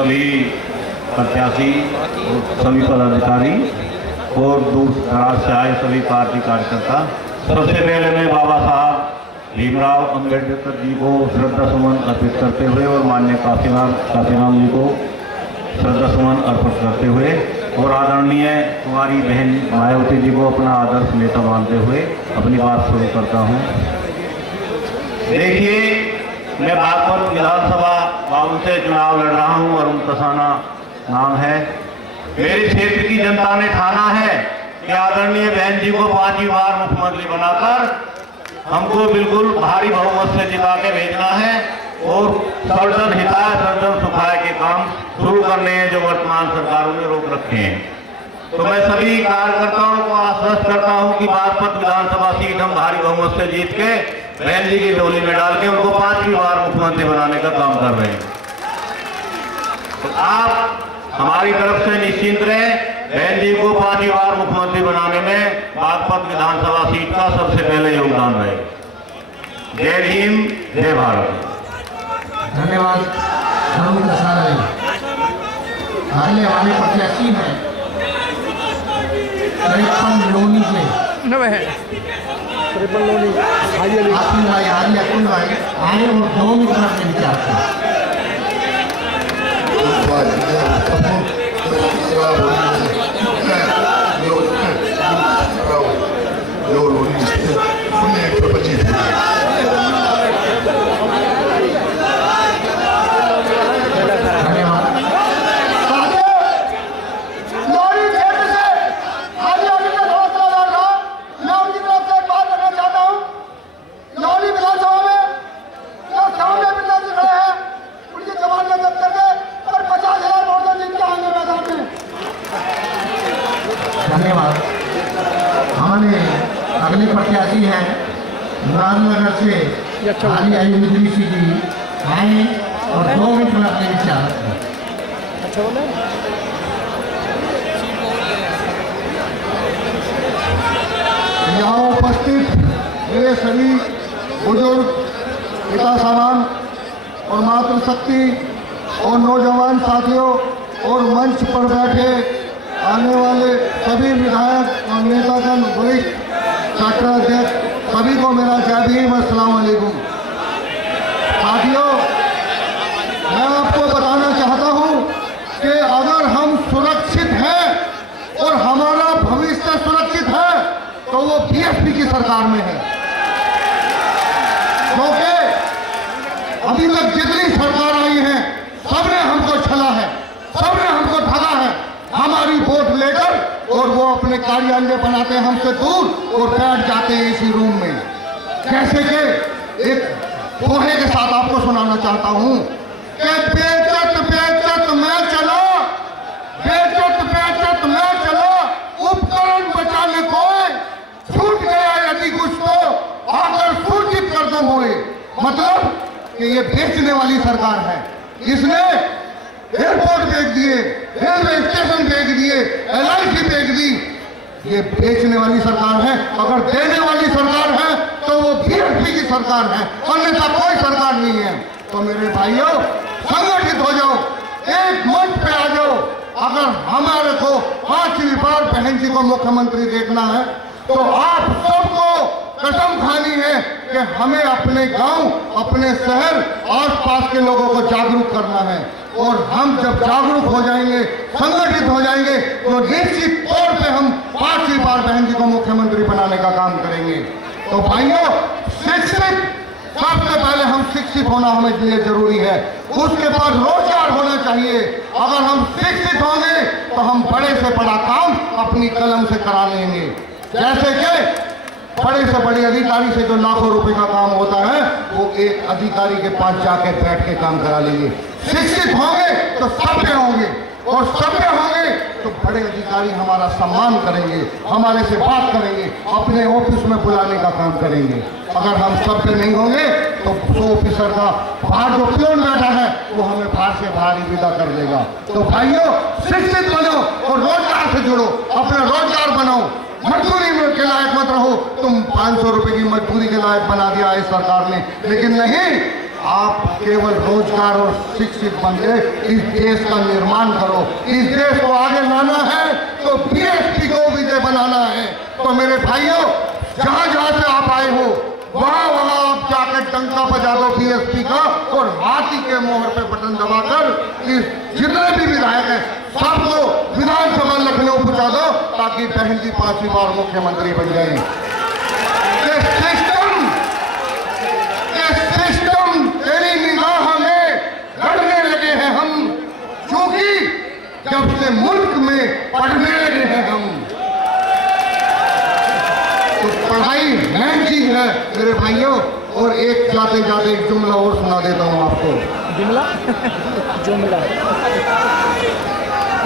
सभी प्रत्याशी, सभी पदाधिकारी और दूर दराज से आए सभी पार्टी कार्यकर्ता, सबसे पहले मैं बाबा साहब भीमराव अंबेडकर जी को श्रद्धा सुमन अर्पित करते हुए और माननीय काशीराम जी को श्रद्धा सुमन अर्पित करते हुए और आदरणीय कुमारी बहन मायावती जी को अपना आदर्श नेता मानते हुए अपनी बात शुरू करता हूँ। देखिए, मैं बागपत विधानसभा वाउन से चुनाव लड़ रहा हूँ। अरुण तसाना नाम है। मेरे क्षेत्र की जनता ने ठाना है कि आदरणीय बहन जी को 5वीं बार मुख्यमंत्री बनाकर हमको बिल्कुल भारी बहुमत से जिता के भेजना है और सर्जन हिताय सर्जन सुखाय के काम शुरू करने हैं जो वर्तमान सरकारों ने रोक रखे हैं। तो मैं सभी कार्यकर्ताओं को आश्वस्त करता हूं कि बागपत विधानसभा सीट हम भारी बहुमत से जीत के बहन जी की डोली में डाल के उनको 5वीं बार मुख्यमंत्री बनाने का काम कर रहे हैं। तो आप हमारी तरफ से निश्चिंत रहें, बहन जी को 5वीं बार मुख्यमंत्री बनाने में बागपत विधानसभा सीट का सबसे पहले योगदान रहेगा। जय भीम, जय भारत। धन्यवाद अरुण तसाना जी। आगे हमारे प्रत्याशी हैं 53 लोनी से आकुल भाई आए और 2 मिनट के विचार से अगले प्रत्याशी हैं मुरादनगर से आयुद्री जी आए और 2 मिनट में अपने विचार। यहाँ उपस्थित मेरे सभी बुजुर्ग पिता सामान और मातृशक्ति और नौजवान साथियों और मंच पर बैठे आने वाले सभी विधायक और नेतागण, वरिष्ठ छात्र अध्यक्ष, सभी को मेरा जय भीम, अस्सलाम वालेकुम। साथियों, मैं आपको बताना चाहता हूं कि अगर हम सुरक्षित हैं और हमारा भविष्य सुरक्षित है तो वो बीएसपी की सरकार में है। क्योंकि अभी तक जितनी सरकार आई है सबने हमको छला है, सबने हमको ठगा है। हमारी वोट लेकर और वो अपने कार्यालय बनाते हैं हमसे दूर और बैठ जाते हैं इसी रूम में। जैसे कि एक दोहे के साथ आपको सुनाना चाहता हूं कि बेचत बेचत मैं चला, बेचत बेचत मैं चला, उपकरण बचाने को छूट गया यदि कुछ तो आकर सूचित कर दो मोए। मतलब कि ये बेचने वाली सरकार है। इसने एयरपोर्ट बेच दिए, रेलवे स्टेशन बेच दिए, LIC बेच दी। ये बेचने वाली सरकार है। अगर देने वाली सरकार है तो वो बीएसपी की सरकार है, अन्यथा कोई सरकार नहीं है। तो मेरे भाइयों, संगठित हो जाओ, एक मंच पे आ जाओ। अगर हमारे को 5वीं बार बहन जी को मुख्यमंत्री देखना है तो आप सबको कसम खानी है कि हमें अपने गांव, अपने शहर, आसपास के लोगों को जागरूक करना है। और हम जब जागरूक हो जाएंगे, संगठित हो जाएंगे तो निश्चित तौर पे हम 5वीं बार बहन जी को मुख्यमंत्री बनाने का काम करेंगे। तो भाइयों, शिक्षित, सबसे पहले हम शिक्षित होना हमें लिए जरूरी है। उसके बाद रोजगार होना चाहिए। अगर हम शिक्षित होंगे तो हम बड़े से बड़ा काम अपनी कलम से करा लेंगे। जैसे कि बड़े से बड़े अधिकारी से जो लाखों रुपए का काम होता है वो एक अधिकारी के पास जाके बैठ के काम करा लेंगे। शिक्षित होंगे तो सभ्य होंगे और सभ्य होंगे तो बड़े अधिकारी हमारा सम्मान करेंगे, हमारे से बात करेंगे, अपने ऑफिस में बुलाने का काम करेंगे। अगर हम सभ्य नहीं होंगे तो 100 ऑफिसर का बाहर जो प्यून बैठा है वो हमें बाहर से बाहर ही विदा कर देगा। तो भाइयों, शिक्षित बनो और रोजगार से जुड़ो, अपना रोजगार बनाओ। मजदूरी में के लायक मत रहो। तुम 500 रुपए की मजदूरी के लायक बना दिया है सरकार ने, लेकिन नहीं, आप केवल रोजगार और शिक्षित बन के इस देश का निर्माण करो। इस देश को आगे लाना है तो बीएसपी को विजय बनाना है। तो मेरे भाइयों, जहां जहां से आप आए हो वहां वहां आप जाकर डंका बजा दो बीएसपी का, और हाथी के मोहर पे बटन दबाकर इस जितने भी विधायक हैं सबको विधानसभा लखनऊ पहुंचा दो, ताकि बहन जी 5वीं बार मुख्यमंत्री बन जाए। ये सिस्टम तेरी निगाह में लड़ने लगे हैं हम, क्योंकि जब से मुल्क में पढ़ने लगे हैं हम। तो पढ़ाई मेन चीज है मेरे भाइयों। और एक जाते जाते एक जुमला और सुना देता हूं आपको। जुमला जुमला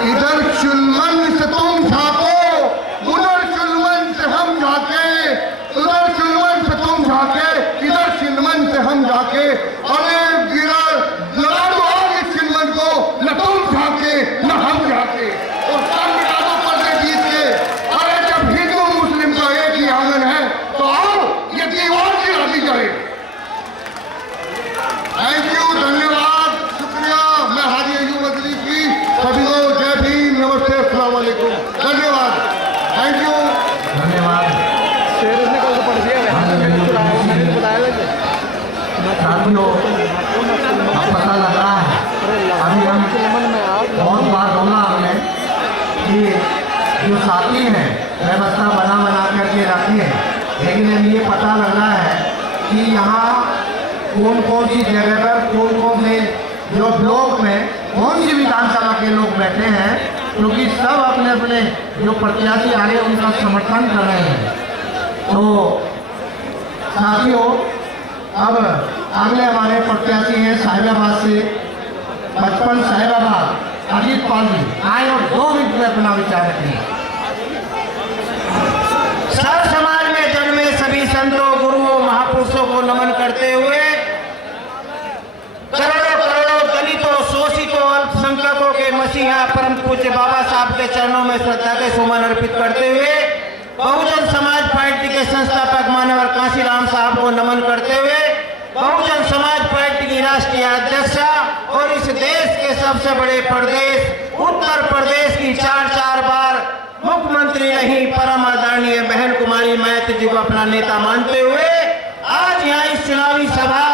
इधर चुलमन से तुम झांको, उधर चुलमन से हम झांके, उधर चुलमन से तुम झांके, इधर चिलमन से हम झांके। अरे गिरा लगा दो आगे चिलमन को, न तुम झांके न हम झांके, और सब मिटा दो पर्दे जीत के। अरे जब हिंदू मुस्लिम का एक ही आंगन है तो आओ ये दीवार गिरा दी जाए। थैंक यू, धन्यवाद, शुक्रिया। मैं हाजी अयूब मजलिसी, सभी को जय भीम, नमस्ते, अस्सलाम वालेकुम, धन्यवाद, थैंक यू, धन्यवाद। शेर ने कल पढ़ दिया मैंने बुलाया साथियों, अब पता लग रहा है, अभी हम बहुत बार बोला हमने कि जो साथी हैं व्यवस्था बना करके रखी है, लेकिन अब ये पता लग रहा है कि यहाँ कौन कौन सी जगह पर कौन कौन से जो ब्लॉक में कौन सी विधानसभा के लोग बैठे हैं, क्योंकि सब अपने अपने जो प्रत्याशी आ रहे हैं उनका समर्थन कर रहे हैं। तो साथियों, अब अगले हमारे प्रत्याशी हैं साहिबाबाद से, 55 साहिबाबाद, अजीत पाल जी आए और 2 मिनट में अपना विचार रखें। सर समाज में जन्मे सभी संतों, गुरुओं, महापुरुषों को नमन करते हुए करोड़ों करोड़ों दलितों, शोषितों, अल्पसंख्यकों के मसीहा परम पूज्य बाबा साहब के चरणों में श्रद्धा के सुमन अर्पित करते हुए बहुजन समाज पार्टी के संस्थापक मान्यवर कांशीराम साहब को नमन करते हुए बहुजन समाज पार्टी की राष्ट्रीय अध्यक्षा और इस देश के सबसे बड़े प्रदेश उत्तर प्रदेश की 4 बार मुख्यमंत्री रही परम आदरणीय बहन कुमारी महतो जी को अपना नेता मानते हुए आज यहाँ इस चुनावी सभा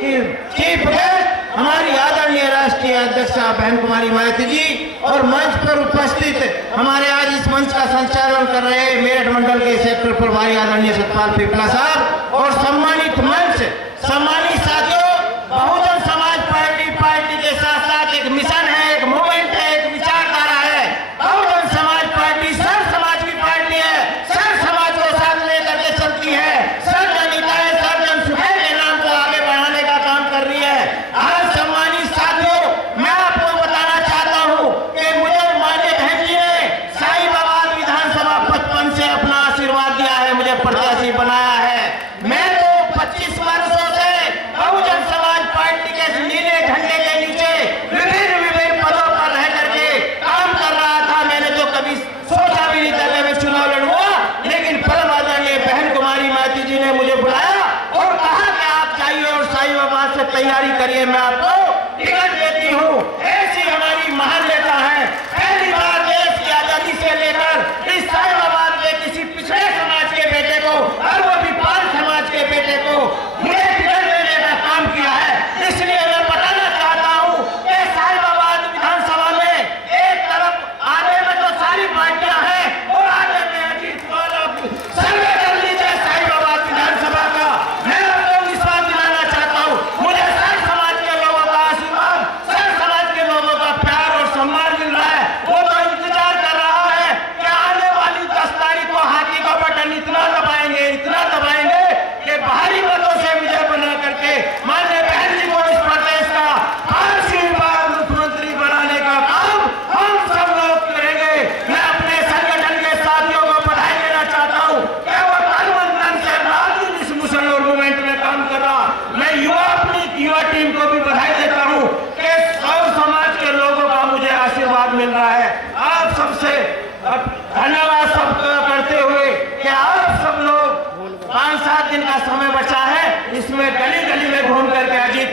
की चीफ गेस्ट हमारी आदरणीय राष्ट्रीय अध्यक्षा बहन कुमारी महतो जी और मंच पर उपस्थित हमारे आज इस मंच का संचालन कर रहे मेरठ मंडल के सेक्टर प्रभारी आदरणीय सतपाल पिपला साहब और सम्मानित मंच, सम्मानित साथियों, बहुजन समाज पार्टी के साथ साथ एक मिशन है, एक मूवमेंट है, एक विचारधारा है। बहुजन समाज पार्टी सर समाज की पार्टी है, सर समाज को साथ लेकर के चलती है, सर जनहिताय सर जन सुखाय के नाम को आगे बढ़ाने का काम कर रही है। आज सम्मानित साथियों, मैं आपको बताना चाहता हूँ कि मुझे माननीय बहन जी ने साहिबाबाद विधानसभा 55 से अपना आशीर्वाद दिया है, मुझे प्रत्याशी बनाया है। मैं तो 25 वर्षों से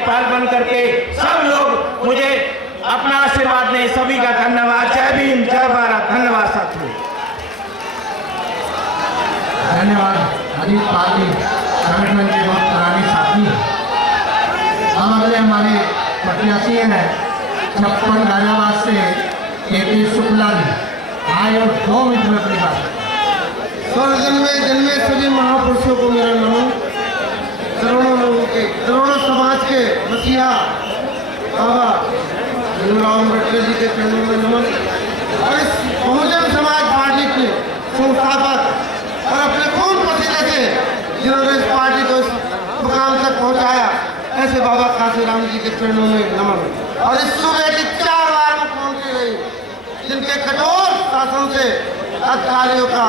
लेखपाल बन करके सब लोग मुझे अपना आशीर्वाद दें। सभी का धन्यवाद। जय भीम, जय भारत। धन्यवाद साथियों। धन्यवाद। अजीत पार्टी संगठन के बहुत पुराने साथी हैं। अब अगले हमारे प्रत्याशी हैं 56 गाजियाबाद से केपी शुक्ला जी, आए और 2 मिनट में अपनी बात। जन्मे सभी महापुरुषों को मेरा नमन। करोड़ों लोगों के, करोड़ों समाज के मसीहा बाबा भीमराव अम्बेडकर जी के चरणों में नमन। और इस बहुजन समाज पार्टी के संस्थापक और अपने खून पसीने से जिन्होंने इस पार्टी को इस मुकाम तक पहुंचाया, ऐसे बाबा काशीराम जी के चरणों में नमन। और इस सूबे की 4 बार मुख्यमंत्री रही, जिनके कठोर शासन से अधिकारियों का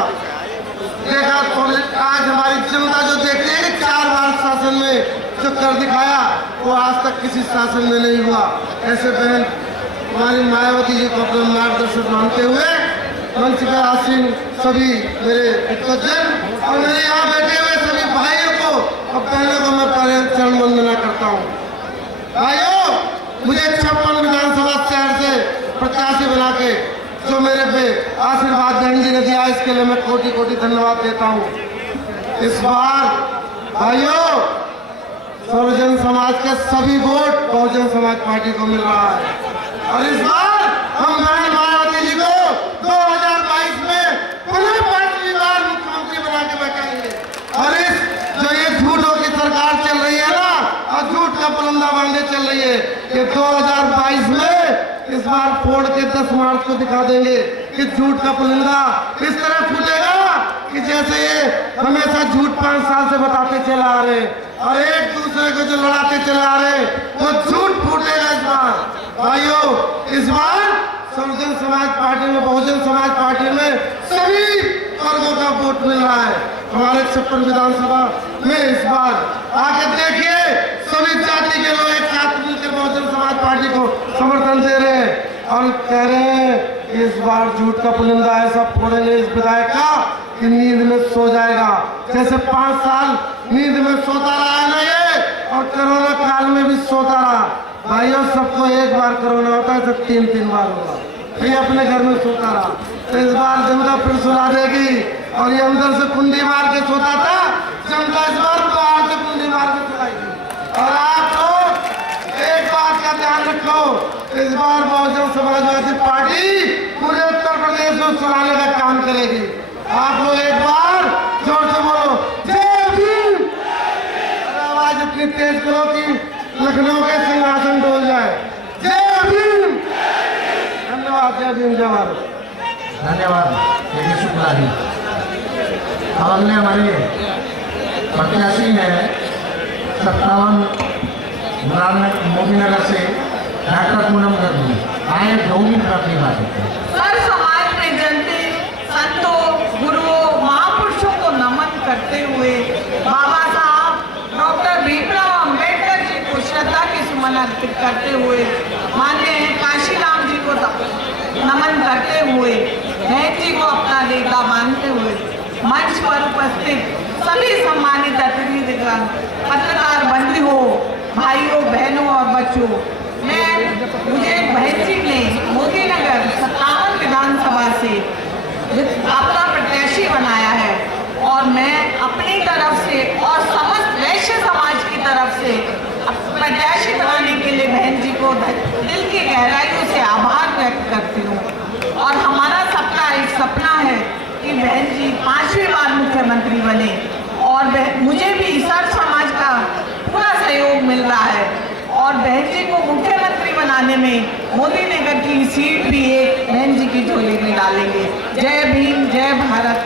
देखा तो आज हमारी जनता जो देखती है कि 4 बार शासन में जो कर दिखाया वो आज तक किसी शासन में नहीं हुआ। ऐसे बहन हमारी मायावती जी को अपना मार्गदर्शक मानते हुए मंच पर आसीन सभी मेरे विद्वजन और मेरे यहाँ बैठे हुए सभी भाइयों को और बहनों को मैं पहले चरण वंदना करता हूँ। भाइयों, मुझे 56 विधानसभा शहर से प्रत्याशी बना के जो मेरे पे आशीर्वाद बहन जी ने दिया, इसके लिए मैं कोटि कोटि धन्यवाद देता हूँ। इस बार भाइयों सर्वजन समाज के सभी वोट बहुजन समाज पार्टी को मिल रहा है और इस बार हम बहन मायावती जी को 2022 में पुनः 5वीं बार मुख्यमंत्री बना के बैठाएंगे। और इस जो ये झूठों की सरकार चल रही है ना, और झूठ का पुलंदा बांधे चल रही है, ये 2022 में इस बार फोड़ के 10 मार्च को दिखा देंगे कि झूठ का पुलिंदा इस तरह फूटेगा कि जैसे ये हमेशा झूठ 5 साल से बताते चले आ रहे और एक दूसरे को जो लड़ाते चले आ रहे वो झूठ फूटेगा इस बार। भाइयों, इस बार सर्वजन समाज पार्टी में, बहुजन समाज पार्टी में सभी वर्गों का वोट मिल रहा है। हमारे 56 विधानसभा में इस बार आके देखिए सभी जाति के लोग एक साथ मिलकर बहुजन समाज पार्टी को समर्थन दे रहे हैं और कह रहे हैं इस बार झूठ का पुलिंदा ऐसा फोड़ेंगे इस विधायक का कि नींद में सो जाएगा। जैसे 5 साल नींद में सोता रहा है ना ये, और कोरोना काल में भी सोता रहा। भाइयों, सबको एक बार कोरोना होता है, सब 3-3 बार होगा। ये अपने घर में सोता रहा, तो इस बार जनता फिर सुला देगी। और ये अंदर से कुंडी मार के सोता था, जनता इस बार बाहर से कुंडी मार के सुलाएगी। और आप लोग एक बात का ध्यान रखो, इस बार बहुजन समाजवादी पार्टी पूरे उत्तर प्रदेश को सुलाने का काम करेगी। आप लोग एक बार जोर से बोलो जय भीम। आवाज इतनी तेज करो कि लखनऊ के सिंहासन डोल जाए। जय भीम। धन्यवाद। जय भीम, जय भारत। धन्यवाद केपी शुक्ला जी। अब अगले हमारे प्रत्याशी हैं 57 मोदीनगर से डॉक्टर पूनम गर्ग, आए 2 मिनट में अपनी बात करते हैं। हर समाज में जनते, संतों, गुरुओं, महापुरुषों को नमन करते हुए बाबा साहब डॉक्टर भीमराव अम्बेडकर जी को श्रद्धा के सुमन अर्पित करते हुए, माननीय काशीराम जी को नमन करते हुए, बहन जी को अपना नेता मानते हुए मंच पर उपस्थित सभी सम्मानित अतिथिगण, पत्रकार बंधुओं, भाइयों, बहनों और बच्चों, मुझे बहन जी ने मोदीनगर 57 विधानसभा से अपना प्रत्याशी बनाया है और मैं अपनी तरफ से और समस्त वैश्य समाज की तरफ से प्रत्याशी बनाने के लिए बहन जी को दिल की गहराइयों से आभार व्यक्त करती हूँ। और हमारा सबका एक सपना है कि बहन जी 5वीं बार मुख्यमंत्री बने और मुझे भी सर्व समाज का पूरा सहयोग मिल रहा है और बहन जी को मुख्यमंत्री बनाने में मोदीनगर की सीट भी एक बहन जी की झोली में डालेंगे। जय भीम, जय भारत।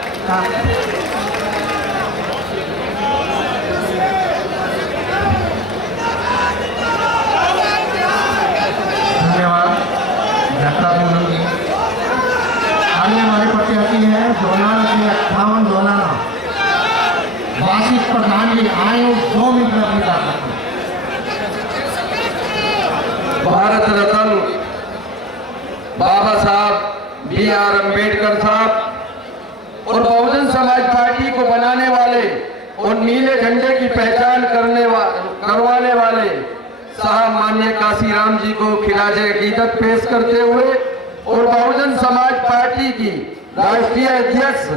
धन्यवाद डॉक्टर पूनम जी। आगे हमारे प्रत्याशी हैं दोनाना से 58 दोनाना वासिफ प्रधान जी, आए 2 मिनट में अपनी बात करते हैं। भारत रत्न बाबा साहब B.R. अम्बेडकर साहब और बहुजन समाज पार्टी को बनाने वाले और नीले झंडे की पहचान करवाने वाले सम्माननीय काशीराम जी को खिराज अकीदत पेश करते हुए और बहुजन समाज पार्टी की राष्ट्रीय अध्यक्ष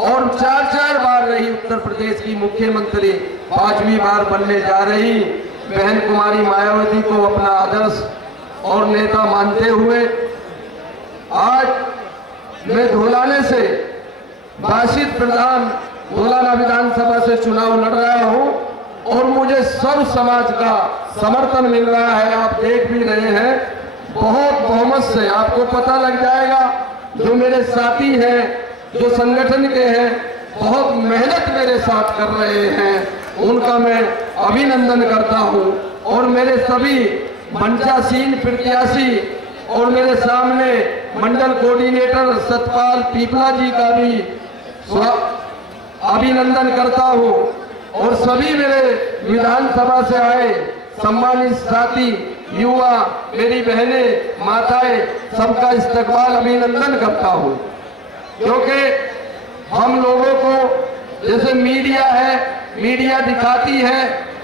और 4 बार रही उत्तर प्रदेश की मुख्यमंत्री 5वीं बार बनने जा रही बहन कुमारी मायावती को अपना आदर्श और नेता मानते हुए आज मैं धोलाने से बाशिद प्रधान धोलाना विधानसभा से चुनाव लड़ रहा हूं और मुझे सर्व समाज का समर्थन मिल रहा है। आप देख भी रहे हैं बहुत बहुमत से, आपको पता लग जाएगा। जो मेरे साथी हैं, जो संगठन के हैं, बहुत मेहनत मेरे साथ कर रहे हैं, उनका मैं अभिनंदन करता हूं। और मेरे सभी मंचासीन प्रत्याशी और मेरे सामने मंडल कोऑर्डिनेटर सतपाल पीपला जी का भी अभिनंदन करता हूं। और सभी मेरे विधानसभा से आए सम्मानित साथी, युवा, मेरी बहनें, माताएं, सबका इस्तकबाल अभिनंदन करता हूं। क्योंकि हम लोगों को जैसे मीडिया है, मीडिया दिखाती है,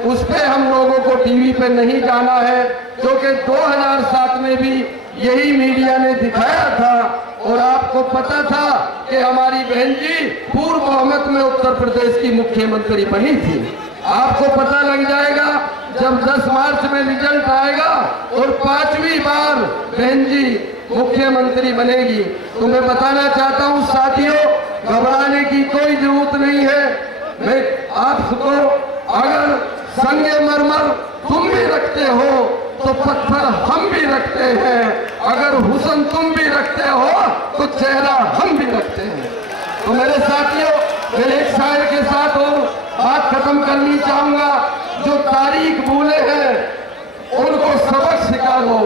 उस पे हम लोगों को टीवी पे नहीं जाना है। क्योंकि 2007 में भी यही मीडिया ने दिखाया था और आपको पता था कि हमारी बहन जी पूर्ण बहुमत में उत्तर प्रदेश की मुख्यमंत्री बनी थी। आपको पता लग जाएगा जब 10 मार्च में रिजल्ट आएगा और 5वीं बार बहन जी मुख्यमंत्री बनेगी। तो मैं बताना चाहता हूं साथियों, घबराने की कोई जरूरत नहीं है। मैं आपको अगर संगे मरमर तुम भी रखते हो तो पत्थर हम भी रखते हैं, अगर हुस्न तुम भी रखते हो तो चेहरा हम भी रखते हैं। तो मेरे साथियों, मैं एक शायर के साथ और बात खत्म करनी चाहूंगा। जो तारीख भूले हैं उनको सबक सिखा दो,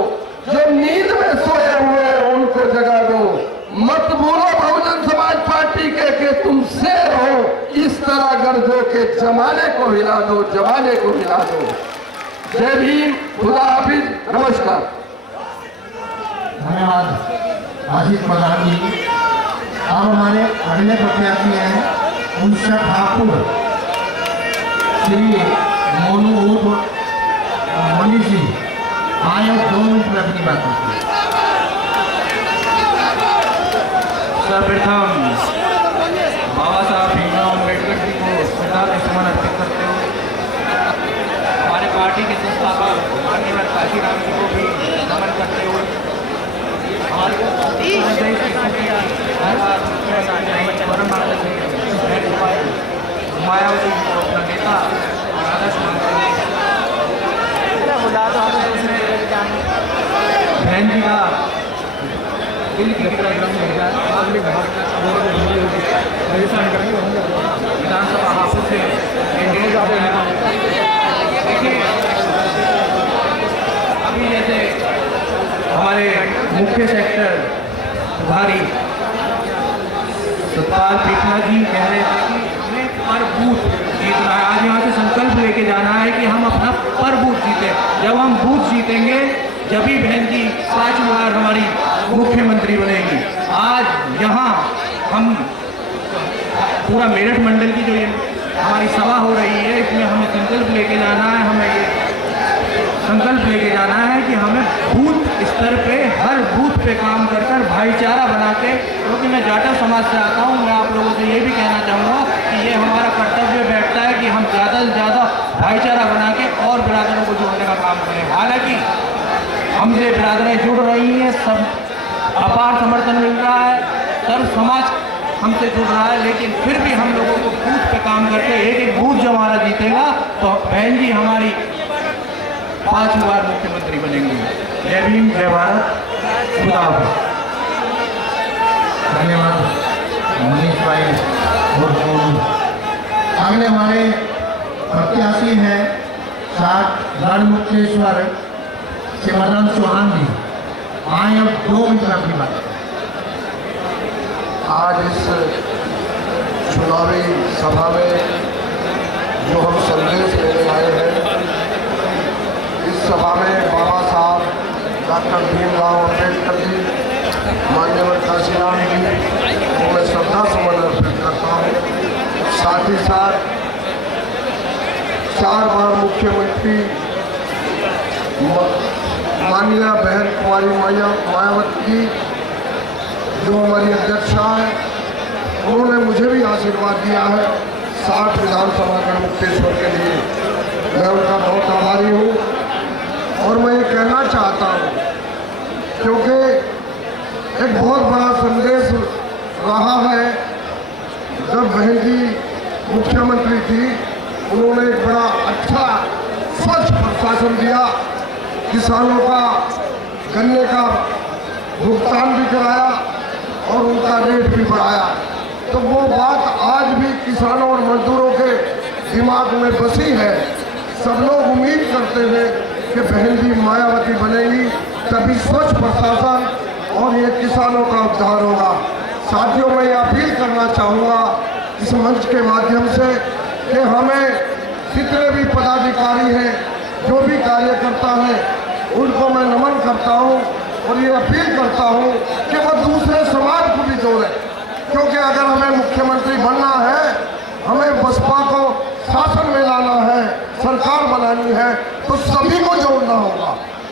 जो नींद में सोए हुए हैं उनको जगा दो। मत भूलो बहुजन समाज पार्टी के तुम शेर हो, इस तरह गर्जो के जमाने को हिला दो, जमाने को हिला दो। जय भीम, खुदा हाफिज, नमस्कार। धन्यवाद आशीष प्रधान जी। अब हमारे अगले प्रत्याशी हैं उनशा ठाकुर, श्री मोनू उर्फ मनीष जी। आए 2 मिनट में अपनी बात करते हैं। सर्वप्रथम बाबा साहब भीमराव अम्बेडकर जी को श्रद्धासुमन अर्पित करते हुए हमारे पार्टी के संस्थापक माननीय काशीराम जी को भी नमन करते हुए हमारे प्रदेश की मायावती जी को अपना नेता और आदर्श मानते हुए बहन जी का दिल की विधानसभा हापुड़ से अभी जैसे हमारे मुख्य सेक्टर प्रभारी सतपाल पीपला जी कह रहे थे कि हमें पर बूथ जीतना है। आज यहाँ से संकल्प लेके जाना है कि हम अपना पर बूथ जीते। जब हम बूथ जीतेंगे जब ही बहन जी 5 बार हमारी मुख्यमंत्री बनेगी। आज यहाँ हम पूरा मेरठ मंडल की जो ये हमारी सभा हो रही है, इसमें हमें संकल्प लेके जाना है। हमें ये संकल्प लेके जाना है कि हमें बूथ स्तर पे हर बूथ पे काम कर कर भाईचारा बना के, क्योंकि मैं जाटव समाज से आता हूँ, मैं आप लोगों से ये भी कहना चाहूँगा कि ये हमारा कर्तव्य बैठता है कि हम ज़्यादा से ज़्यादा भाईचारा बना के और बिरादरों को जोड़ने का काम करें। हालांकि हमसे बिरादरें जुड़ रही हैं, सब अपार समर्थन मिल रहा है, सर्व समाज हमसे जुड़ रहा है, लेकिन फिर भी हम लोगों को बूथ पे काम करके एक बूथ जो हमारा जीतेगा तो बहन जी हमारी 5 बार मुख्यमंत्री बनेंगी। जय भीम, जय भारत, खुदा हाफिज। धन्यवाद मनीष भाई। और अगले हमारे प्रत्याशी हैं गढ़मुक्तेश्वर शिवराम चौहान जी। आए अब 2 मिनट में अपनी बात। आज इस चुनावी सभा में जो हम संदेश लेने आए हैं, इस सभा में बाबा साहब डॉक्टर भीमराव अम्बेडकर जी, माननीय काशीराम जी को मैं श्रद्धा सुमन अर्पित करता हूँ। साथ ही साथ 4 बार मुख्यमंत्री माननीय बहन कुमारी मायावती जी जो हमारी अध्यक्षा है, उन्होंने मुझे भी आशीर्वाद दिया है 60 विधानसभा गढ़मुक्तेश्वर के लिए। मैं उनका बहुत आभारी हूँ। और मैं ये कहना चाहता हूँ, क्योंकि एक बहुत बड़ा संदेश रहा है। जब बहन जी मुख्यमंत्री थी, उन्होंने एक बड़ा अच्छा स्वच्छ प्रशासन दिया, किसानों का गन्ने का भुगतान भी कराया और उनका रेट भी बढ़ाया। तो वो बात आज भी किसानों और मजदूरों के दिमाग में बसी है। सब लोग उम्मीद करते हैं कि बहन जी मायावती बनेगी, तभी स्वच्छ प्रशासन और ये किसानों का उद्धार होगा। साथियों, मैं ये अपील करना चाहूँगा इस मंच के माध्यम से कि हमें जितने भी पदाधिकारी हैं, जो भी कार्यकर्ता हैं, उनको मैं नमन करता हूँ और ये अपील करता हूँ कि वो दूसरे समाज को भी जोड़ें। क्योंकि अगर हमें मुख्यमंत्री बनना है, हमें बसपा को शासन में लाना है, सरकार बनानी है, तो सभी को जोड़ना होगा।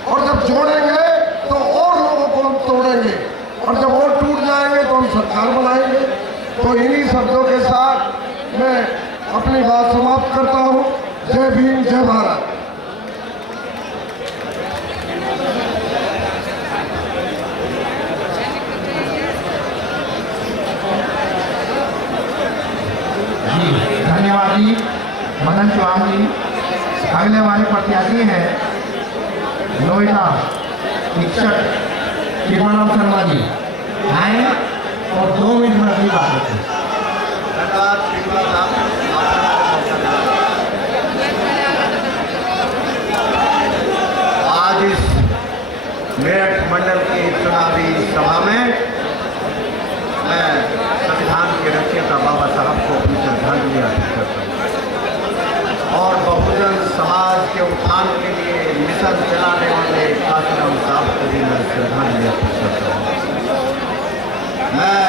और जब जोड़ेंगे तो और लोगों को हम तोड़ेंगे, और जब और टूट जाएंगे तो हम सरकार बनाएंगे। तो इन्हीं शब्दों के साथ मैं अपनी बात समाप्त करता हूँ। जय भीम, जय भारत। धन्यवाद जी मदन चौहान जी। अगले हमारे प्रत्याशी हैं नोएडा शिक्षक शिवराम शर्मा जी आए और 2 मिनट में अपनी बात रखें। धन्यवाद श्रीनिवास साहब। आज इस मेरठ मंडल की चुनावी सभा में मैं संविधान के रचयिता बाबा साहब को अपनी श्रद्धांजलि अर्पित करता हूँ और बहुजन समाज के उत्थान के लिए मिशन चलाने वाले काशीराम साहब को भी मैं श्रद्धांजलि अर्पित करता हूँ। मैं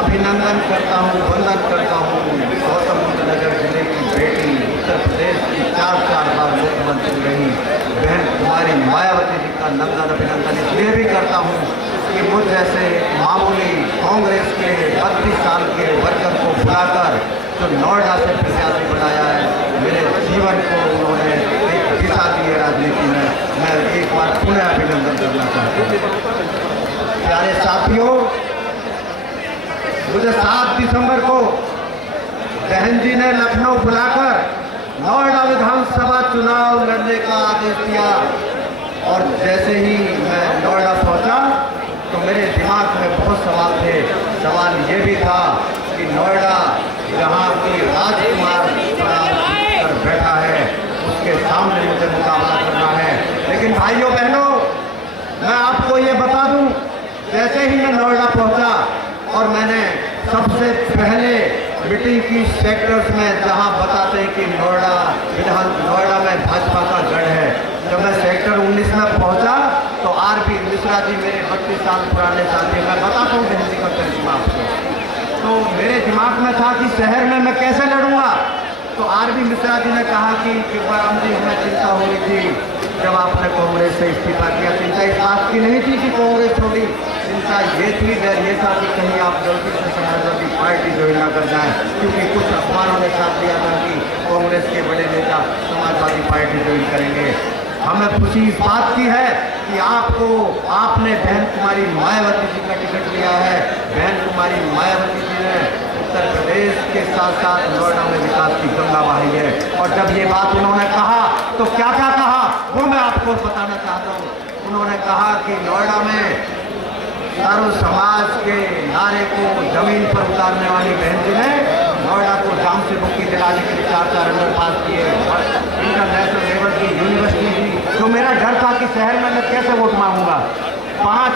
अभिनंदन करता हूँ, वंदन करता हूँ गौतम बुद्ध नगर जिले की बेटी, उत्तर प्रदेश की 4 बार मुख्यमंत्री रही बहन कुमारी मायावती जी का नंदन अभिनंदन इसलिए भी करता हूँ कि मुझ जैसे मामूली कांग्रेस के 32 साल के वर्कर को बुलाकर जो नोएडा से प्रत्याशी बनाया है, मेरे जीवन को उन्होंने एक दिशा दी है राजनीति में। मैं एक बार पुनः अभिनंदन करना चाहता हूँ। प्यारे साथियों, मुझे 7 दिसंबर को बहन जी ने लखनऊ बुलाकर नोएडा विधानसभा चुनाव लड़ने का आदेश दिया और जैसे ही मैं नोएडा पहुंचा तो मेरे दिमाग में बहुत सवाल थे। सवाल ये भी था कि नोएडा जहाँ की राजकुमार कर बैठा है, उसके सामने मुझे मुकाबला करना है। लेकिन भाइयों बहनों, मैं आपको ये बता दूं, जैसे ही मैं नोएडा पहुंचा और मैंने सबसे पहले मीटिंग की सेक्टर्स में जहां बताते हैं कि नोएडा में भाजपा का गढ़ है, जब मैं सेक्टर 19 में पहुंचा तो आरबी मिश्रा जी मेरे 32 साल पुराने साथी, मैं बताता हूँ बहन जी का करिश्मा आपको। तो मेरे दिमाग में था कि शहर में मैं कैसे लड़ूंगा। तो आरबी मिश्रा जी ने कहा कि शिवराम जी, हमें चिंता हो रही थी जब आपने कांग्रेस से इस्तीफा किया। चिंता इस बात की नहीं थी कि कांग्रेस छोड़ी, चिंता ये थी, डर ये था कि कहीं आप जल्दी से समाजवादी पार्टी ज्वाइन ना कर जाएं, क्योंकि कुछ अखबारों ने साथ दिया था कि कांग्रेस के बड़े नेता समाजवादी पार्टी ज्वाइन करेंगे। हमें खुशी इस बात की है कि आपने बहन कुमारी मायावती जी का टिकट लिया है। बहन कुमारी मायावती जी ने उत्तर प्रदेश के साथ साथ नोएडा में विकास की गंगा बहाई है। और जब ये बात उन्होंने कहा तो क्या क्या कहा वो मैं आपको बताना चाहता हूँ। उन्होंने कहा कि नोएडा में सर्व समाज के नारे को जमीन पर उतारने वाली बहन जी ने नोएडा को जाम से मुक्ति दिलाने के लिए 4 अंडर पास किए और इंटरनेशनल लेवल की यूनिवर्सिटी थी। जो मेरा डर था कि शहर में मैं कैसे वोट मांगूंगा,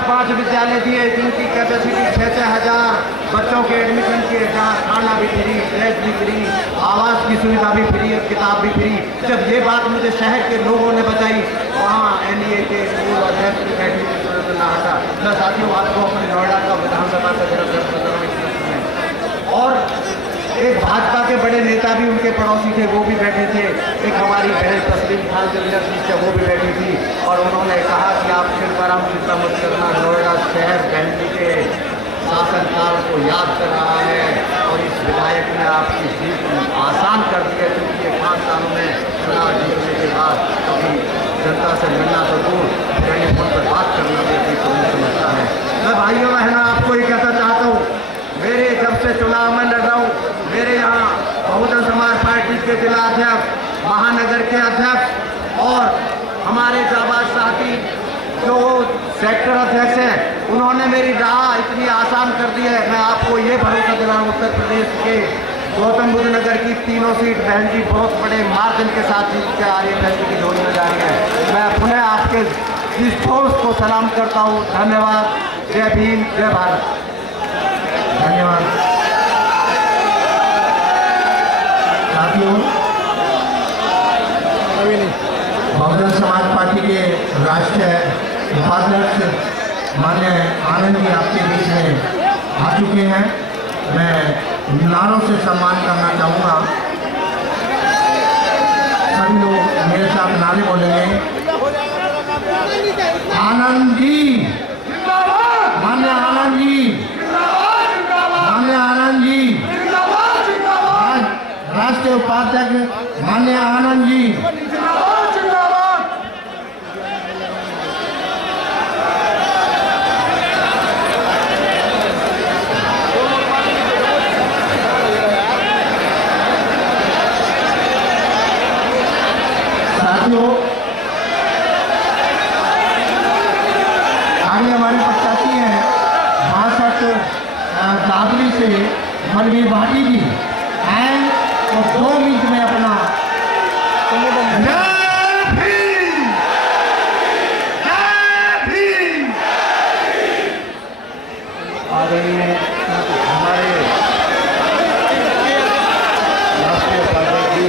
5 विद्यालय दिए जिनकी कैपेसिटी 6-6 हज़ार बच्चों के एडमिशन किए, जहाँ खाना भी फ्री, ड्रेस भी फ्री, आवास की सुविधा भी फ्री और किताब भी फ्री। जब ये बात मुझे शहर के लोगों ने बताई, वहाँ NEA के स्कूल और नेशनल अकेडमी की जरूरत ना हटा। मैं साथियों आपको अपने नोएडा का विधानसभा का जरा और एक भाजपा के बड़े नेता भी उनके पड़ोसी थे, वो भी बैठे थे। एक हमारी बहन तस्लीम खान जो लीडर वो भी बैठी थी और उन्होंने कहा कि आप शिवराम चिंता मत करना, नोएडा शहर बहन जी के शासनकाल को याद कर रहा है और इस विधायक ने आपकी जीत आसान कर दी है, क्योंकि ये 5 सालों में चुनाव जीतने के बाद अभी जनता से मिलना तो दूर, टेलीफोन पर बात करना भी अभी तो नहीं समझता है। मैं भाइयों बहनों आपको ये कहना चाहता हूँ, मेरे जब से चुनाव में लड़ रहा हूँ, मेरे यहाँ बहुजन समाज पार्टी के जिला अध्यक्ष, महानगर के अध्यक्ष और हमारे जाबाज साथी जो सेक्टर अध्यक्ष हैं, उन्होंने मेरी राह इतनी आसान कर दी है। मैं आपको ये भरोसा दिलाऊं, उत्तर प्रदेश के गौतम बुद्ध नगर की 3 सीट बहन जी बहुत बड़े मार्जिन के साथ जीत के आ रही है, बहन जी की झोली में जा रही है। मैं पुनः आपके इस दोस्त को सलाम करता हूँ। धन्यवाद। जय भीम, जय भारत। धन्यवाद। साथियों, बहुजन समाज पार्टी के राष्ट्रीय उपाध्यक्ष माननीय आनंद जी आपके बीच में आ चुके हैं। मैं नारों से सम्मान करना चाहूँगा। सभी लोग मेरे साथ नारे बोलेंगे। आनंद जी, माननीय आनंद जी, माननीय आनंद जी, राष्ट्रीय उपाध्यक्ष माननीय आनंद जी। साथियों, आगे हमारे प्रत्याशी हैं 62 दादरी से मनवीर भाटी जी हैं, तो 2 मिनट में अपना आदरणीय हमारे राष्ट्रीय उपाध्यक्ष जी,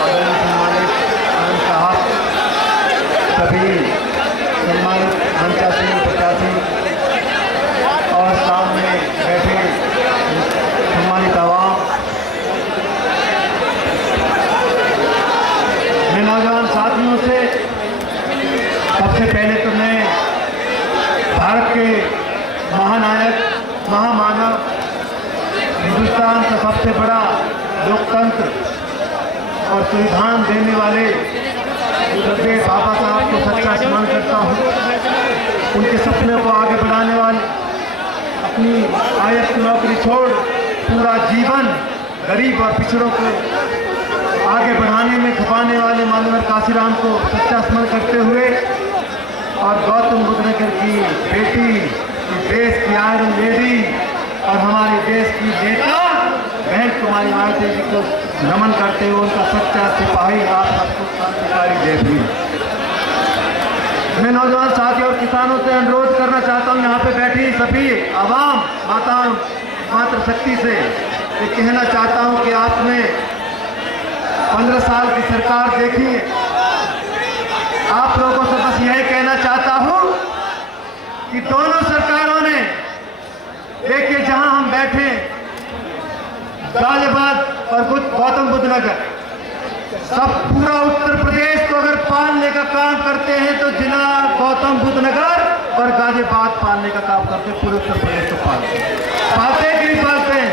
आदरणीय सम्मानित आनंद साहब, सभी सम्मानित मंचासीन प्रत्याशी और सामने बैठे सम्मानित आवाम, मैं नौजवान साथियों से सबसे पहले तो मैं भारत के महानायक, महामानव, हिंदुस्तान का सबसे बड़ा लोकतंत्र और संविधान देने वाले डॉक्टर बाबा साहब को सच्चा सम्मान करता हूँ। उनके सपने को आगे बढ़ाने वाले, अपनी आयत की नौकरी छोड़ पूरा जीवन गरीब और पिछड़ों को आगे बढ़ाने में खपाने वाले मानवर काशीराम को सच्चा स्मरण करते हुए और गौतम बुद्ध नगर की बेटी, देश की आयरन लेडी और हमारे देश की नेता बहन कुमारी मालती जी को नमन करते हुए उनका सच्चा सिपाही आप सबको क्रांतिकारी जय भीम। मैं नौजवान साथियों और किसानों से अनुरोध करना चाहता हूं, यहाँ पे बैठी सभी आवाम, माताओं, मातृशक्ति से ये कहना चाहता हूं कि आपने 15 साल की सरकार देखी। आप लोगों से बस यही कहना चाहता हूं कि दोनों सरकारों ने, देखिए जहां हम बैठे गाजियाबाद और गौतम बुद्ध नगर, सब पूरा उत्तर प्रदेश को अगर पालने का काम करते हैं तो जिला गौतम बुद्ध नगर और गाजियाबाद पालने का काम करते हैं, पूरे उत्तर प्रदेश को पालते कि नहीं पालते हैं।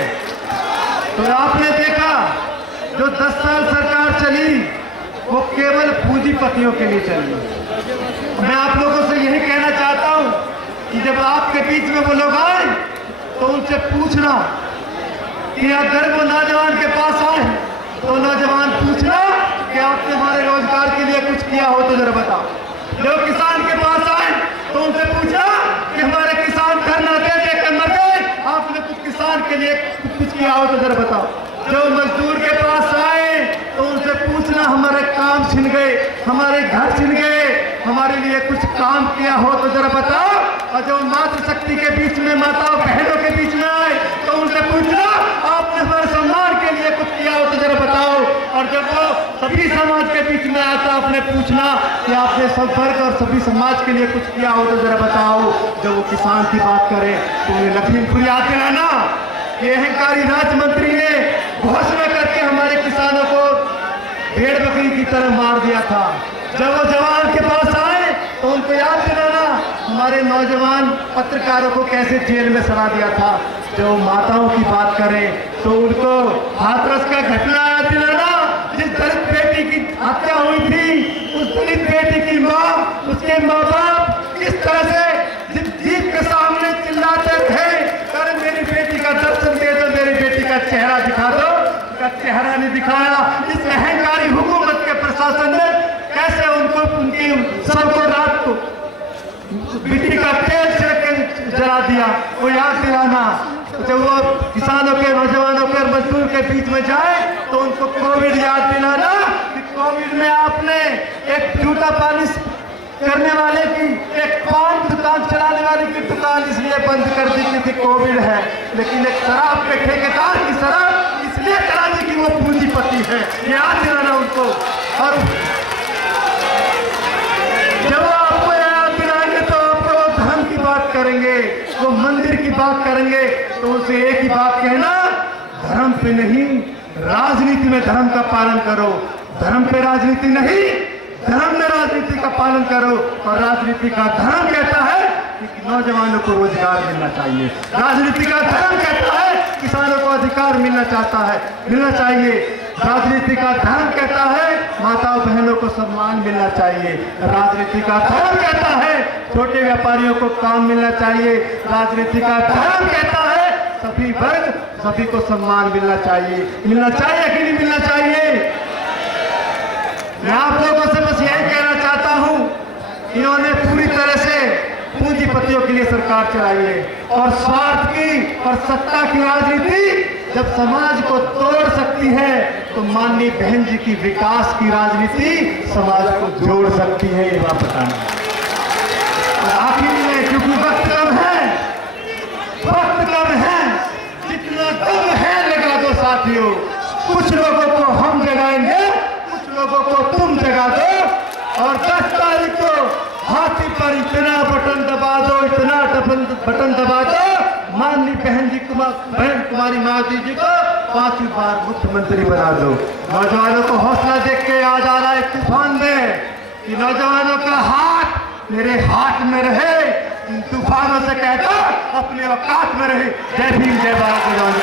तो आपने देखा जो 10 साल सरकार चली वो केवल पूंजीपतियों के लिए चली। मैं आप लोगों से यही कहना चाहता हूं कि जब आपके बीच में वो लोग आए तो उनसे पूछना कि अगर वो नौजवान के पास आए तो नौजवान पूछना कि आपने हमारे रोजगार के लिए कुछ किया हो तो जरा बताओ। जो किसान के पास आए तो उनसे पूछना कि हमारे किसान घर ना दे देकर मर गए, आपने कुछ किसान के लिए कुछ किया हो तो जरा बताओ। जो मजदूर के पास आए तो उनसे पूछना हमारे काम छिन गए, हमारे घर छिन गए, हमारे लिए कुछ काम किया हो तो जरा बताओ। और जो मातृशक्ति के बीच में, माताओं बहनों के बीच में आए तो उनसे पूछना आपने हमारे सम्मान के लिए कुछ किया हो तो जरा बताओ। और जब वो सभी समाज के बीच में आता आपने पूछना कि आपने सब वर्ग और सभी समाज के लिए कुछ किया हो तो जरा बताओ। जब वो किसान की बात करे तो उन्हें लखीमपुर याद दिलाना ये अहंकारी राज्य मंत्री ने घोषणा करके हमारे किसानों को भेड़ बकरी की तरह मार दिया था। जब वो जवान के पास आए तो उनको याद दिलाना, हमारे नौजवान पत्रकारों को कैसे जेल में सड़ा दिया था। जो माताओं की बात करें तो उनको हाथरस का घटना याद दिलाना, जिस दलित बेटी की हत्या हुई थी, उस दलित बेटी की माँ, उसके माँ बाप किस तरह से जीप के सामने चिल्लाते थे, अरे मेरी बेटी का दर्शन दे दो, मेरी बेटी का चेहरा दिखा दो। का चेहरा नहीं दिखाया। इस अहंकारी हुकूमत के प्रशासन ने कैसे उनको उनकी सबको रात को बिजली का तेल छिड़क जला दिया, वो याद दिलाना। जब वो किसानों के, नौजवानों के, मजदूर के बीच में जाए तो उनको कोविड याद दिलाना कि कोविड में आपने एक जूता पालिश करने वाले की, एक पान दुकान चलाने वाले की दुकान इसलिए बंद कर दी कि कोविड है, लेकिन एक शराब के ठेकेदार की शराब इसलिए करा दी कि वो पूंजीपति है। याद दिलाना उनको। और जब वो आपको याद दिलाएंगे तो आपको वो धर्म की बात करेंगे, वो मंदिर की बात करेंगे, तो उसे एक ही बात कहना, धर्म पे नहीं, राजनीति में धर्म का पालन करो। धर्म पे राजनीति नहीं, धर्म में राजनीति का पालन करो। और राजनीति का धर्म कहता है कि नौजवानों को रोजगार मिलना चाहिए। राजनीति का धर्म कहता है किसानों को अधिकार मिलना चाहिए। राजनीति का धर्म कहता है माताओं बहनों को सम्मान मिलना चाहिए। राजनीति का धर्म कहता है छोटे व्यापारियों को काम मिलना चाहिए। राजनीति का धर्म कहता है सभी वर्ग, सभी को सम्मान मिलना चाहिए कि नहीं मिलना चाहिए। मैं आप लोगों से बस यही कहना चाहता हूं, इन्होंने पूरी तरह से पूंजीपतियों के लिए सरकार चलाई है और स्वार्थ की और सत्ता की राजनीति जब समाज को तोड़ सकती है तो माननीय बहन जी की विकास की राजनीति समाज को जोड़ सकती है, ये बात बताना। आखिर में क्योंकि वक्त कम है, जितना दम है लगा दो साथियों। कुछ लोगों को हम जगाएंगे, कुछ लोगों को तुम जगा दो। और 10 तारीख को हाथी पर इतना बटन दबा दो, इतना बटन दबा दो, माननीय बहन कुमारी मायावती जी को 5वीं बार मुख्यमंत्री बना दो। नौजवानों को हौसला देख के याद आ रहा है तूफान में कि नौजवानों का हाथ मेरे हाथ में रहे, तूफानों से कहता अपने औकात में रहे। जय भीम, जय भारत नौजवान।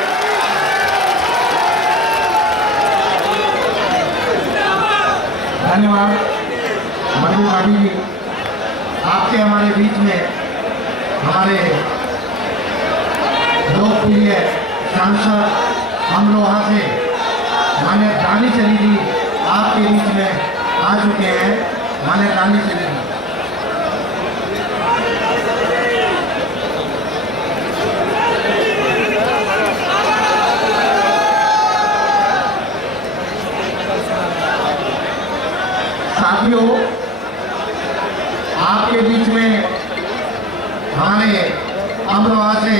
धन्यवाद मधु भाभी जी, आपके हमारे बीच में हमारे लोकप्रिय सांसद अमरोहा से माननीय रानी चली जी आपके बीच में आ चुके हैं। माननीय रानी चली जी, साथियों आपके बीच में हमारे अमरोहा से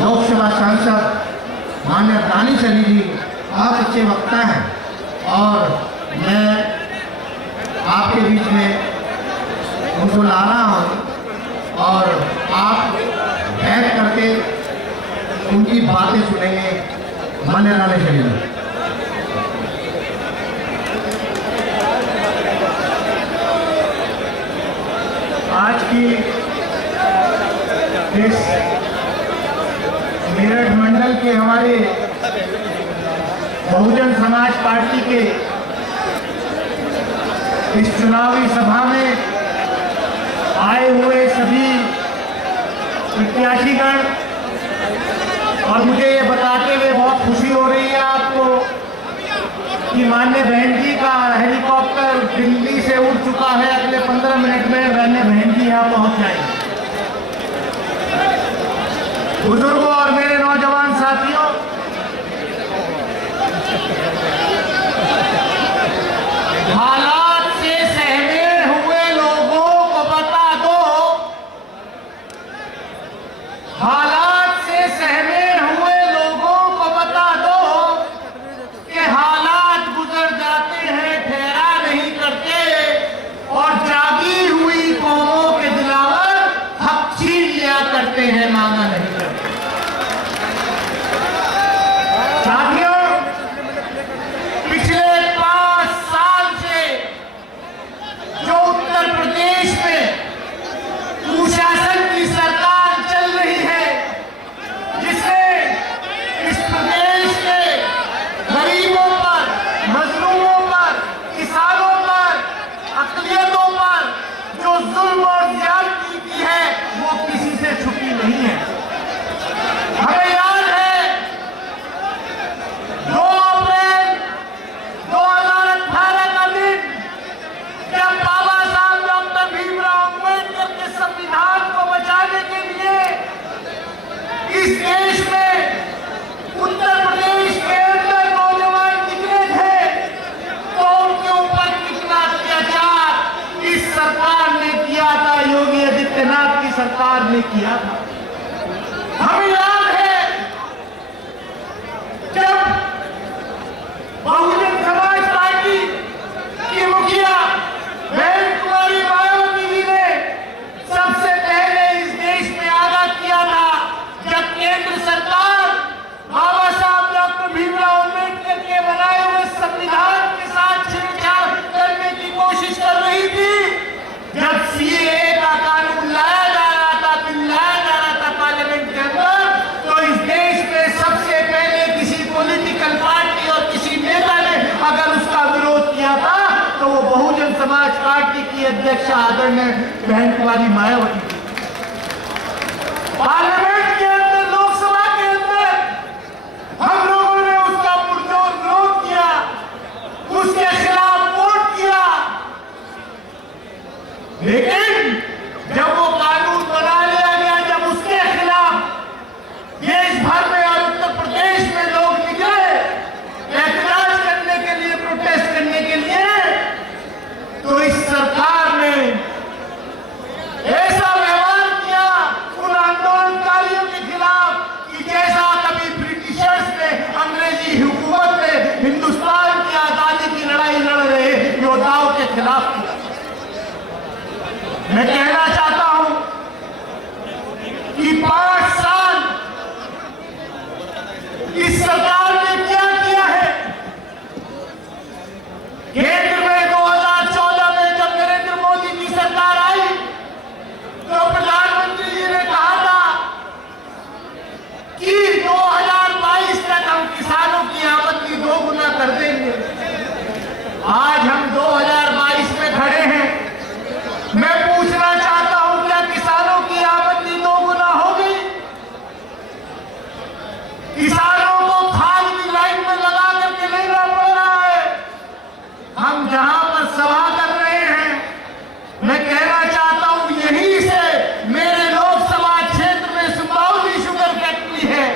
लोकसभा सांसद माननीय रानी चली जी बहुत अच्छे वक्ता हैं और मैं आपके बीच में उनको ला रहा हूँ और आप बैठ करके उनकी बातें सुनेंगे। माननीय रानी चली जी। आज की इस मेरठ मंडल के हमारे बहुजन समाज पार्टी के इस चुनावी सभा में आए हुए सभी प्रत्याशीगण, और मुझे ये बताते हुए बहुत खुशी हो रही है आपको कि माननीय बहन जी का हेलीकॉप्टर दिल्ली से उड़ चुका है। अगले 15 मिनट में माननीय बहन जी यहाँ पहुँच जाएंगे। बुजुर्गों और मेरे नौजवान साथियों, हालात से सहमे हुए लोगों को बता दो, हालात से सहमे हुए लोगों को बता दो कि हालात गुजर जाते हैं, ठहरा नहीं करते, और जागी हुई कौमों के दिलावर हक छीन लिया करते हैं, मांगा नहीं करते। सरकार ने किया था। हमें याद है जब बहुजन समाज पार्टी की मुखिया बहन कुमारी मायावती जी ने सबसे पहले इस देश में आगाह किया था, जब केंद्र सरकार बाबा साहब डॉक्टर भीमराव अम्बेडकर के बनाए हुए संविधान के साथ छेड़छाड़ करने की कोशिश कर रही थी, जब सीएए का कानून लाया जा रहा था, बिल लाया जा रहा था पार्लियामेंट के अंदर, तो इस देश में सबसे पहले किसी पॉलिटिकल पार्टी और किसी नेता ने अगर उसका विरोध किया था तो वो बहुजन समाज पार्टी की अध्यक्ष आदरणीय बहन कुमारी मायावती थी। पार्लियामेंट के अंदर, लोकसभा के अंदर हम लोगों ने उसका पुरजोर विरोध किया, उसके खिलाफ वोट किया, लेकिन जब वो कानून बना लिया गया, जब उसके खिलाफ देश भर में और उत्तर प्रदेश में लोग निकले एहतजाज करने के लिए, प्रोटेस्ट करने के लिए, तो इस सरकार ने ऐसा व्यवहार किया उन आंदोलनकारियों के खिलाफ कि जैसा कभी ब्रिटिशर्स ने, अंग्रेजी हुकूमत ने हिंदुस्तान की आजादी की लड़ाई लड़ रहे योद्धाओं के खिलाफ किया। मैं कहना चाहता हूं कि 5 साल इस सरकार ने क्या किया है। केंद्र में 2014 में जब नरेंद्र मोदी की सरकार आई तो प्रधानमंत्री जी ने कहा था कि 2022 तक हम किसानों की आमदनी 2 गुना कर देंगे। आज हम 2022 में खड़े हैं। मैं पूछना चाहता हूं, क्या किसानों की आमदनी 2 गुना हो गई? किसानों को खाद की लाइन में लगा करके लेना पड़ रहा है। हम जहां पर सभा कर रहे हैं, मैं कहना चाहता हूं, यहीं से मेरे लोकसभा क्षेत्र में सुबाउली शुगर फैक्ट्री है।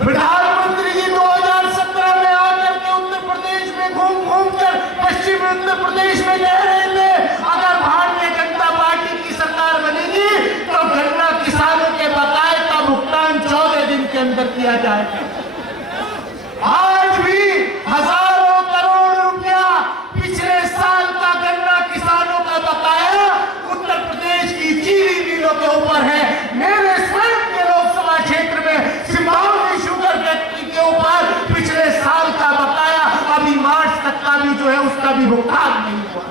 प्रधानमंत्री जी 2017 में आकर के उत्तर प्रदेश में घूम कर पश्चिमी उत्तर प्रदेश में कह रहे थे, अगर भारतीय जनता पार्टी की सरकार बनेगी तो गन्ना किसानों के बकाये का भुगतान 14 दिन के अंदर किया जाएगा। आज भी हजारों करोड़ रुपया पिछले साल का गन्ना किसानों का बकाया उत्तर प्रदेश की चीनी मिलों के ऊपर है। मेरे स्वयं के लोकसभा क्षेत्र में सिंबावली शुगर फैक्ट्री के ऊपर पिछले साल का बकाया अभी मार्च तक का भी जो है उसका भी भुगतान नहीं हुआ।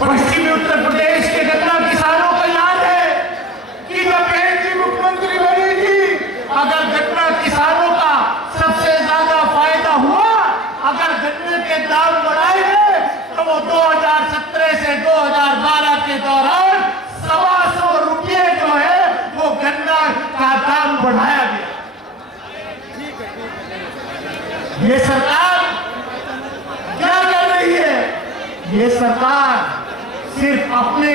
पश्चिमी उत्तर प्रदेश के गन्ना किसानों को याद है कि जब बहन जी मुख्यमंत्री बनी थी, अगर गन्ना किसानों का सबसे ज्यादा फायदा हुआ, अगर गन्ने के दाम बढ़ाए गए तो वो 2017 से 2012 के दौरान 125 रुपये जो है वो गन्ना का दाम बढ़ाया गया। ये सरकार क्या कर रही है? ये सरकार सिर्फ अपने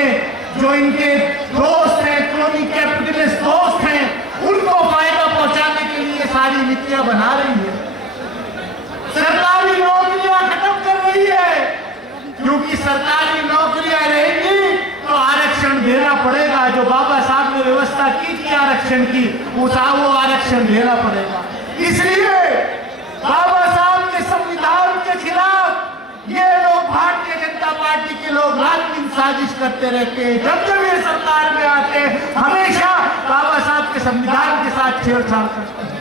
जो इनके दोस्त हैं, क्रोनी कैपिटलिस्ट दोस्त हैं, उनको फायदा पहुंचाने के लिए सारी नीतियां बना रही है। सरकारी नौकरियां खत्म कर रही है, क्योंकि सरकारी नौकरियां रहेंगी तो आरक्षण देना पड़ेगा। जो बाबा साहब ने व्यवस्था की थी आरक्षण की, वो आरक्षण देना पड़ेगा। इसलिए बाबा साहब के संविधान के खिलाफ ये लोग, भारतीय जनता पार्टी के लोग, रात दिन साजिश करते रहते हैं। जब जब ये सरकार में आते हैं हमेशा बाबा साहब के संविधान के साथ छेड़छाड़ करते हैं।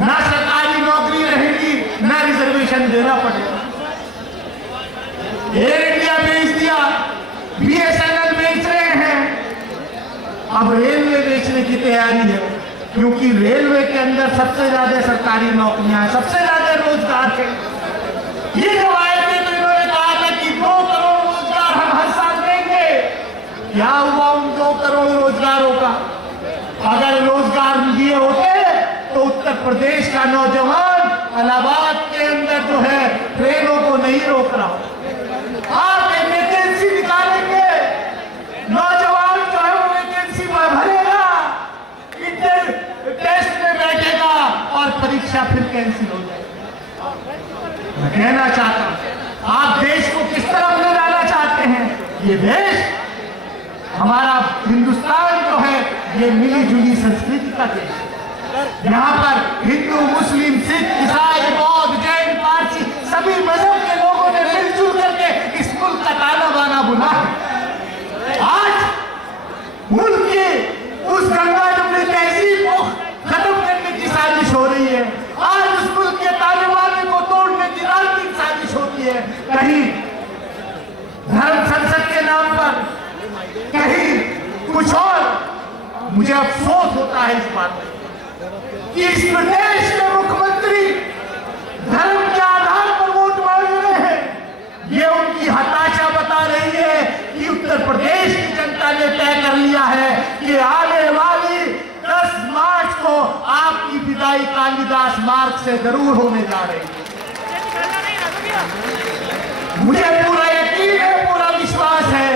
ना सरकारी नौकरी रहेगी, ना रिजर्वेशन देना पड़ेगा। एयर इंडिया बेच दिया, BSNL बेच रहे हैं, अब रेलवे बेचने की तैयारी है, क्योंकि रेलवे के अंदर सबसे ज्यादा सरकारी नौकरियां हैं, सबसे ज्यादा रोजगार है। ये जो आए थे तो इन्होंने कहा था कि 2 करोड़ रोजगार हम हर साल देंगे। क्या हुआ उन 2 करोड़ रोजगारों का? अगर रोजगार दिए होते तो उत्तर प्रदेश का नौजवान इलाहाबाद के अंदर जो है ट्रेनों को नहीं रोक रहा। आप एक वैकेंसी निकालेंगे, नौजवान जो है वो वैकेंसी भरेगा, इंटर टेस्ट में बैठेगा और परीक्षा फिर कैंसिल हो जाएगी। मैं कहना चाहता हूं, आप देश को किस तरफ ले जाना चाहते हैं? ये देश हमारा हिंदुस्तान जो है ये मिली जुली संस्कृति का देश है। यहाँ पर हिंदू, मुस्लिम, सिख, ईसाई, बौद्ध, जैन, पारसी सभी मजहब के लोगों ने मिलजुल करके इस मुल्क का ताना बाना बुना है। आज मुल्क की उस गंगा जमुनी तहजीब को खत्म करने की साजिश हो रही है। आज उस मुल्क के ताने बाने को तोड़ने की राजनीतिक साजिश होती है। कहीं धर्म संसद के नाम पर, कहीं कुछ और। मुझे अफसोस होता है इस बात पर कि इस प्रदेश के मुख्यमंत्री धर्म के आधार पर वोट मांग रहे हैं। ये उनकी हताशा बता रही है कि उत्तर प्रदेश की जनता ने तय कर लिया है कि आने वाली 10 मार्च को आपकी विदाई कालिदास मार्ग से जरूर होने जा रही है। मुझे पूरा यकीन है, पूरा विश्वास है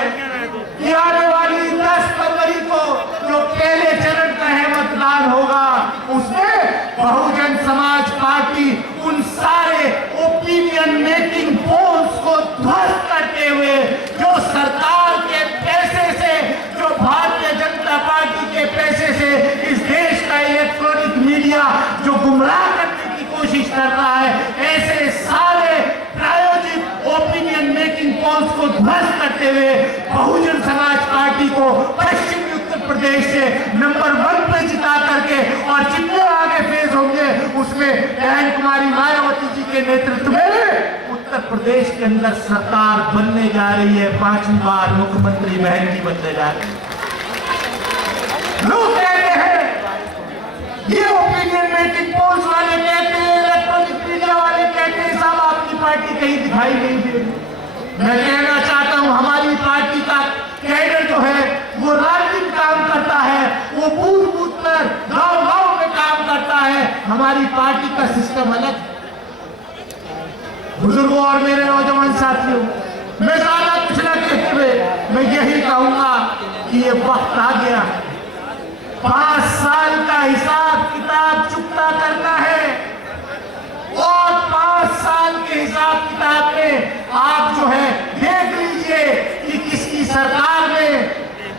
कि आने वाली 10 फरवरी को जो पहले चरण का है मतदान होगा, उसमें बहुजन समाज पार्टी उन सारे ओपिनियन मेकिंग पोल्स को ध्वस्त करते हुए जो सरकार के पैसे से, जो भारतीय जनता पार्टी के पैसे से इस देश का इलेक्ट्रॉनिक मीडिया जो गुमराह करने की कोशिश कर रहा है, ऐसे सारे प्रायोजित ओपिनियन मेकिंग पोल्स को ध्वस्त करते हुए बहुजन समाज पार्टी को पश्चिमी उत्तर प्रदेश से नंबर 1 पे जिता करके और जितने आगे फेज होंगे उसमें बहन कुमारी मायावती जी के नेतृत्व में उत्तर प्रदेश के अंदर सरकार बनने जा रही है। 5वीं बार मुख्यमंत्री बहन जी बनने जा रही है। लोग कहते हैं, ये ओपिनियन मेकिंग पोल्स वाले कहते हैं, इलेक्ट्रॉनिक मीडिया वाले कहते हैं, साहब आपकी पार्टी कहीं दिखाई नहीं दे रही। मैं कहना चाहता हूं, हमारी पार्टी का कैडर जो है वो राजनीतिक काम करता है, वो बूथ बूथ पर, गांव गांव में काम करता है। हमारी पार्टी का सिस्टम अलग है। बुजुर्गों और मेरे नौजवान साथियों, मैं ज्यादा कुछ न कहते हुए मैं यही कहूंगा कि ये वक्त आ गया है। 5 साल का हिसाब किताब चुकता करना है और 5 साल के हिसाब किताब में आप जो है देख लीजिए कि किसकी सरकार में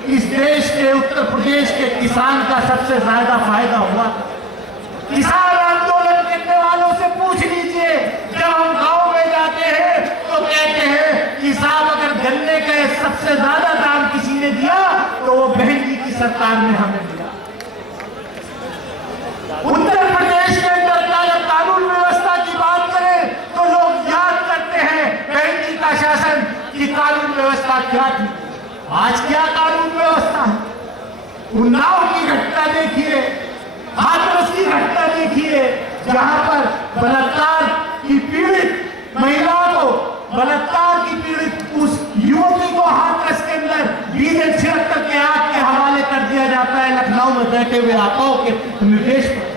इस देश के उत्तर प्रदेश के किसान का सबसे ज्यादा फायदा हुआ। किसान आंदोलन करने वालों से पूछ लीजिए, जब हम गांव में जाते हैं तो कहते हैं कि साहब अगर गन्ने का सबसे ज्यादा दाम किसी ने दिया तो वो बहन जी की सरकार ने हमें दिया। उत्तर प्रदेश के अंदर अगर कानून व्यवस्था की बात करें तो लोग याद करते हैं बहन जी का शासन की कानून व्यवस्था क्या थी। आज क्या कानून व्यवस्था है? उन्नाव की घटना देखिए, हाथरस की घटना देखिए, जहां पर बलात्कार की पीड़ित महिला को, बलात्कार की पीड़ित उस युवती को हाथरस के अंदर डीजल छिड़क करके आग के हवाले कर दिया जाता है लखनऊ में बैठे हुए आकाओं के निर्देश पर।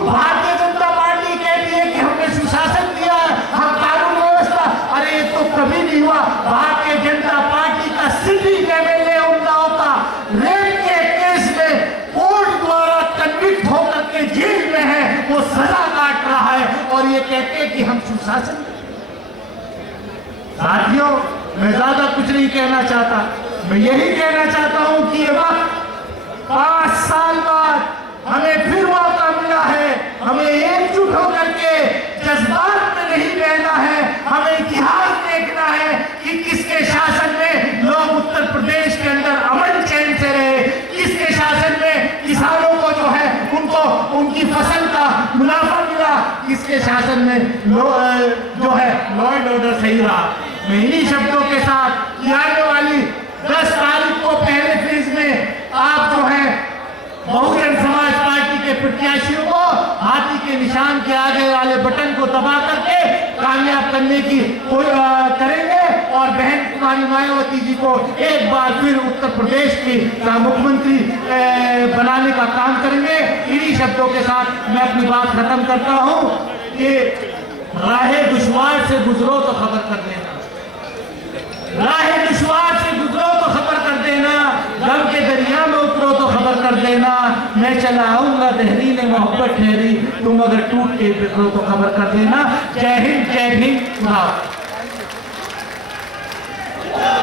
भारतीय जनता पार्टी कहती है कि हमने सुशासन दिया, हम कानून व्यवस्था, अरे ये तो कभी नहीं हुआ। भारतीय जनता पार्टी का सिटिंग एमएलए उन्नाव का रेप के केस में कोर्ट द्वारा कन्विक्ट होकर के जेल में है, वो सजा काट रहा है और ये कहते हैं कि हम सुशासन। साथियों, मैं ज्यादा कुछ नहीं कहना चाहता, मैं यही कहना चाहता हूं कि ये वक्त 5 साल बाद हमें फिर मौका मिला है। हमें एकजुट होकर के जज्बात में नहीं रहना है, हमें इतिहास देखना है कि किसके शासन में लोग उत्तर प्रदेश के अंदर अमन चैन से रहे, किसके शासन में किसानों को जो है उनको उनकी फसल का मुनाफा मिला, किसके शासन में जो है लॉ एंड ऑर्डर सही रहा। मैं इन्हीं शब्दों के साथ कि आने वाली 10 तारीख को पहले फेज में आप जो है बहुजन समाज पार्टी के प्रत्याशियों को हाथी के निशान के आगे वाले बटन को दबा करके कामयाब करने की करेंगे और बहन कुमारी मायावती जी को एक बार फिर उत्तर प्रदेश की मुख्यमंत्री बनाने का काम करेंगे। इन्हीं शब्दों के साथ मैं अपनी बात खत्म करता हूं कि राहे दुश्वार से गुजरो तो खबर कर देना, राहे दुश्वार से गुजरो तो खबर कर देना, गम के दरिया में उतरो तो खबर कर देना। मैं चला आऊंगा तहरीर मोहब्बत ठहरी, तुम अगर टूट के बिखरो तो खबर कर देना। जय हिंद, जय भीम।